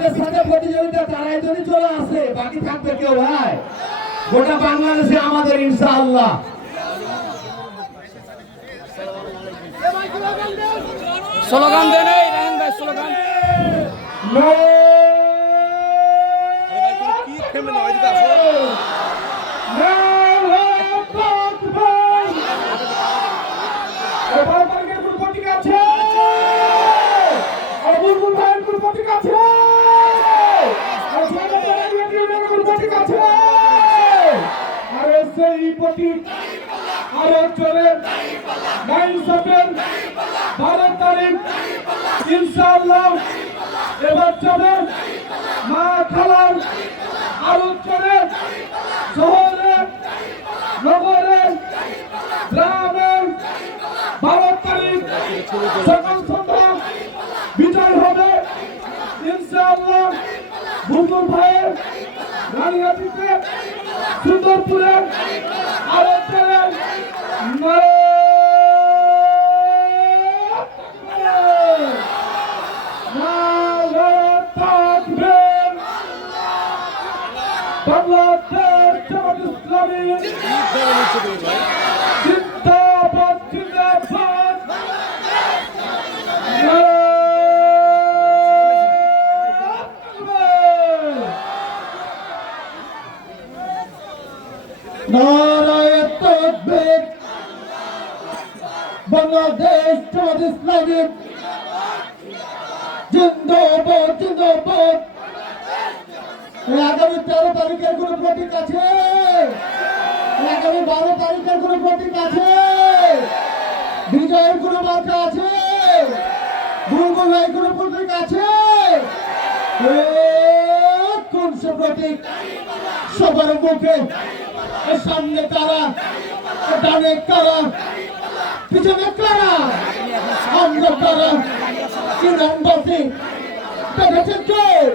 যাদের সাথে প্রতিযোগিতা তারাই যদি চলে আসে, বাকি থাকবে কেউ ভাই? গোটা বাংলাদেশে আমাদের ইনশাআল্লাহ। স্লোগান দেন এই রায়হান ভাই, স্লোগান। কি থেমে না এদিকে আসো। ইনশাআল্লাহ এবার চলে মা খালার আরো চলে শহরে নগরে গ্রামে 12 তারিখ সকাল সন্ধ্যা বিজয় হবে ইনশাআল্লাহ। বুলবুল ভাইয়ের রানীহাটিতে সুন্দরপুরে আরো চলে বাংলাদেশ জামাত ইসলামী জিন্দাবাদ জিন্দাবাদ। নারায়ে তাকবীর। বাংলাদেশ জামাত ইসলামী জিন্দাবাদ জিন্দাবাদ। আগামী 13 তারিখের কোন প্রতীক আছে? আগামী 12 তারিখের কোন প্রতীক আছে? বিজয়ের কোন মার্কা আছে? বুলবুল ভাই কোন প্রতীক আছে? কোন সে প্রতীক? সবার মুখে সামনে কারা, ডানে কারা, পিছনে কারা, আমরা কারা, কি নাম বাসি দেখেছেন কেউ?